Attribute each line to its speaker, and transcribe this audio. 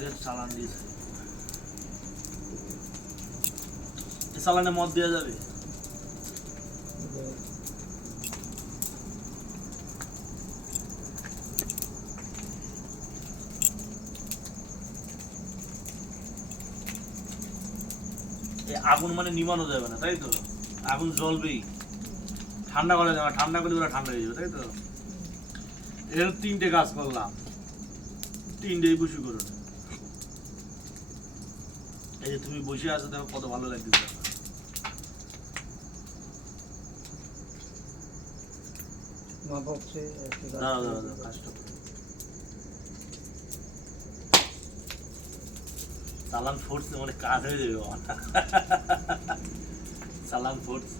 Speaker 1: পয়সা চালান দিয়েছে চালানে মদ দেওয়া যাবে? আগুন মানে নিমানো যাবে না, তাই তো? আগুন জ্বলবেই। ঠান্ডা করা যাবে ঠান্ডা করলে ওরা ঠান্ডা হয়ে যাবে, তাই তো? এর তিনটে কাজ করলাম। তিনটেই বসে করুন। এই যে তুমি বসে আছো দেখো কত ভালো লাগতেছে। আমার।
Speaker 2: মা বলছে
Speaker 1: দাঁড়াও দাঁড়াও দাঁড়াও, কাজটা চালান সালাম ফোর্স মানে কাজ হয়ে যাবে সালাম ফোর্স।